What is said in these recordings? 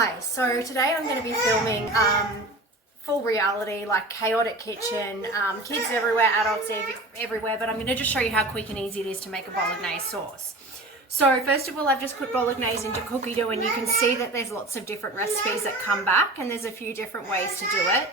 Hi, so today I'm going to be filming full reality, like chaotic kitchen, kids everywhere, adults everywhere, but I'm going to just show you how quick and easy it is to make a Bolognaise sauce. So first of all, I've just put Bolognaise into cookie dough, and you can see that there's lots of different recipes that come back, and there's a few different ways to do it.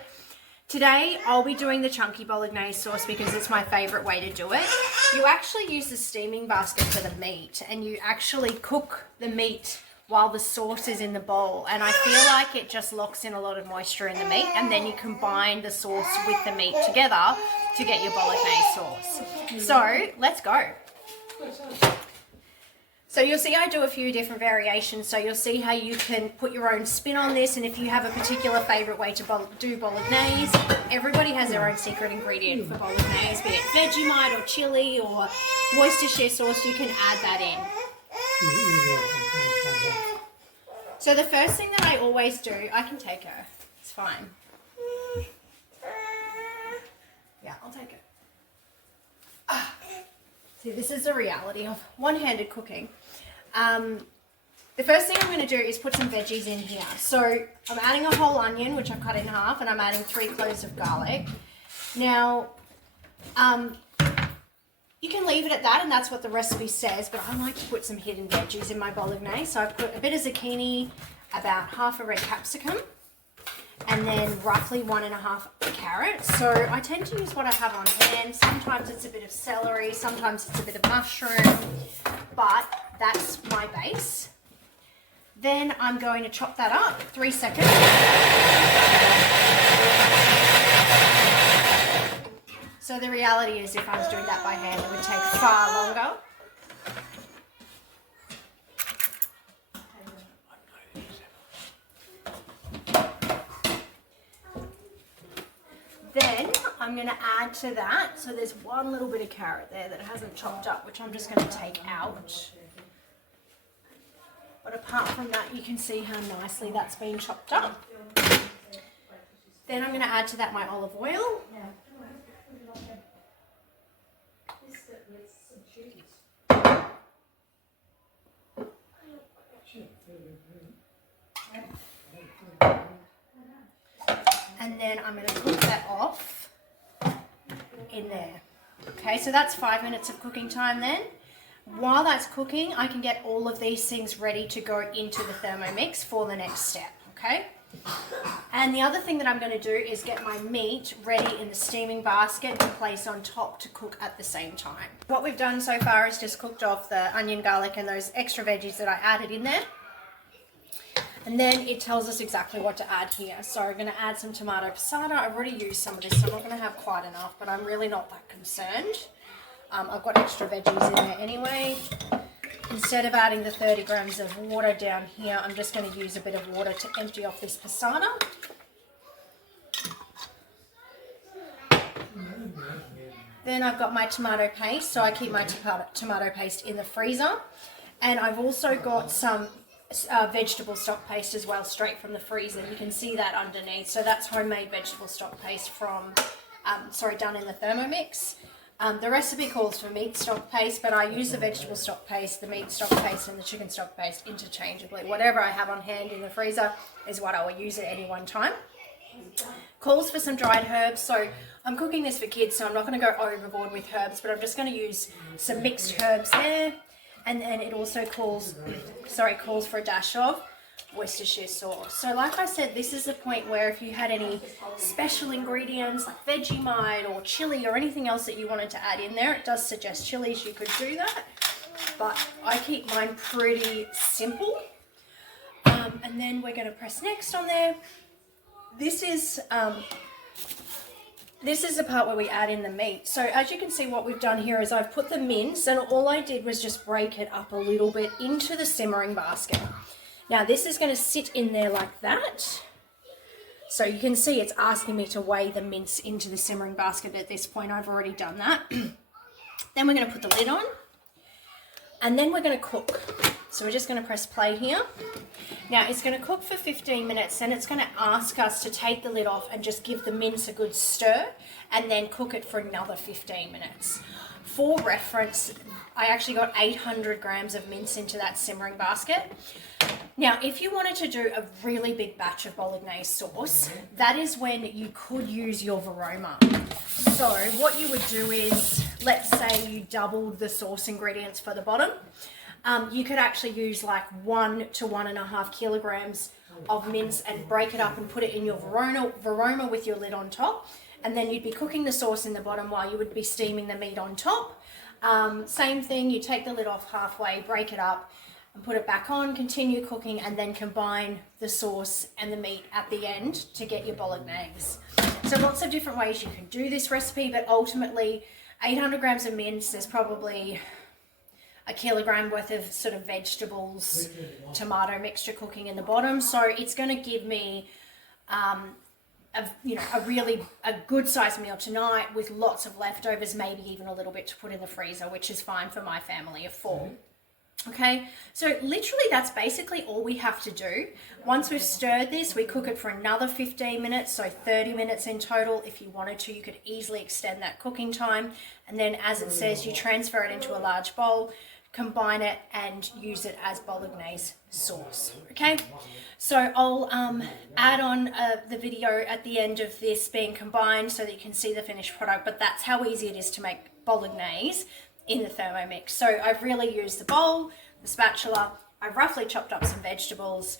Today, I'll be doing the chunky Bolognaise sauce because it's my favourite way to do it. You actually use the steaming basket for the meat, and you actually cook the meat while the sauce is in the bowl, and I feel like it just locks in a lot of moisture in the meat, and then you combine the sauce with the meat together to get your Bolognaise sauce. So let's go. So you'll see I do a few different variations, so you'll see how you can put your own spin on this, and if you have a particular favourite way to do Bolognaise, everybody has their own secret ingredient for Bolognaise, be it Vegemite or chili or Worcestershire sauce, you can add that in. So the first thing that I always do, I can take her, it's fine. Yeah, I'll take it. See, this is the reality of one-handed cooking. The first thing I'm going to do is put some veggies in here. So I'm adding a whole onion, which I've cut in half, and I'm adding 3 cloves of garlic. Now, you can leave it at that, and that's what the recipe says, but I like to put some hidden veggies in my Bolognaise. So I've put a bit of zucchini, about half a red capsicum, and then roughly 1.5 carrots. So I tend to use what I have on hand. Sometimes it's a bit of celery, sometimes it's a bit of mushroom, but that's my base. Then I'm going to chop that up, 3 seconds. So the reality is, if I was doing that by hand, it would take far longer. Then I'm going to add to that, so there's one little bit of carrot there that hasn't chopped up, which I'm just going to take out. But apart from that, you can see how nicely that's been chopped up. Then I'm going to add to that my olive oil. And then I'm going to cook that off in there. Okay, so that's 5 minutes of cooking time then. While that's cooking, I can get all of these things ready to go into the Thermomix for the next step, okay? And the other thing that I'm going to do is get my meat ready in the steaming basket to place on top to cook at the same time. What we've done so far is just cooked off the onion, garlic, and those extra veggies that I added in there. And then it tells us exactly what to add here. So I'm going to add some tomato passata. I've already used some of this, so I'm not going to have quite enough, but I'm really not that concerned. I've got extra veggies in there anyway. Instead of adding the 30 grams of water down here, I'm just going to use a bit of water to empty off this passata. Then I've got my tomato paste, so I keep my tomato paste in the freezer. And I've also got some vegetable stock paste as well, straight from the freezer. You can see that underneath. So that's homemade vegetable stock paste from, done in the Thermomix. The recipe calls for meat stock paste, but I use the vegetable stock paste, the meat stock paste, and the chicken stock paste interchangeably. Whatever I have on hand in the freezer is what I will use at any one time. Calls for some dried herbs, so I'm cooking this for kids, so I'm not going to go overboard with herbs, but I'm just going to use some mixed herbs there. And then it also calls for a dash of Worcestershire sauce. So like I said, this is the point where if you had any special ingredients like Vegemite or chili or anything else that you wanted to add in there, it does suggest chilies, you could do that. But I keep mine pretty simple. And then we're going to press next on there. This is the part where we add in the meat. So as you can see, what we've done here is I've put the mince, and all I did was just break it up a little bit into the simmering basket. Now this is going to sit in there like that. So you can see it's asking me to weigh the mince into the simmering basket at this point. I've already done that. Then we're going to put the lid on, and then we're going to cook. So we're just going to press play here. Now it's going to cook for 15 minutes, then it's going to ask us to take the lid off and just give the mince a good stir, and then cook it for another 15 minutes. For reference, I actually got 800 grams of mince into that simmering basket. Now, if you wanted to do a really big batch of Bolognaise sauce, that is when you could use your Varoma. So what you would do is, let's say you doubled the sauce ingredients for the bottom. You could actually use like 1 to 1.5 kilograms of mince and break it up and put it in your Varoma with your lid on top. And then you'd be cooking the sauce in the bottom while you would be steaming the meat on top. Same thing, you take the lid off halfway, break it up, and put it back on, continue cooking, and then combine the sauce and the meat at the end to get your Bolognaise. So lots of different ways you can do this recipe, but ultimately 800 grams of mince, there's probably a kilogram worth of sort of vegetables, tomato mixture cooking in the bottom. So it's going to give me a good sized meal tonight with lots of leftovers, maybe even a little bit to put in the freezer, which is fine for my family of 4. Okay, so literally that's basically all we have to do. Once we've stirred this, we cook it for another 15 minutes, so 30 minutes in total. If you wanted to, you could easily extend that cooking time. And then, as it says, you transfer it into a large bowl, combine it, and use it as Bolognaise sauce. Okay, so I'll add on the video at the end of this being combined so that you can see the finished product, but that's how easy it is to make Bolognaise in the Thermomix. So I've really used the bowl, the spatula, I've roughly chopped up some vegetables,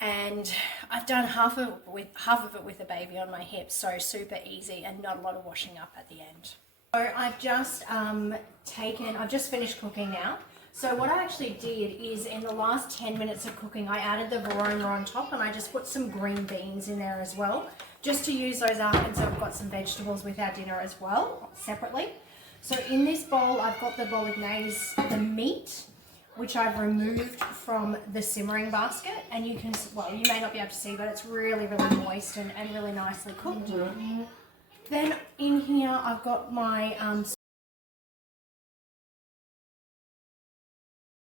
and I've done half of it with the baby on my hip, so super easy and not a lot of washing up at the end. So I've just I've just finished cooking now. So what I actually did is in the last 10 minutes of cooking, I added the Varoma on top, and I just put some green beans in there as well, just to use those up, and so I've got some vegetables with our dinner as well, separately. So in this bowl, I've got the Bolognaise, the meat, which I've removed from the simmering basket. And you can, well, you may not be able to see, but it's really, really moist and really nicely cooked. Then in here, I've got my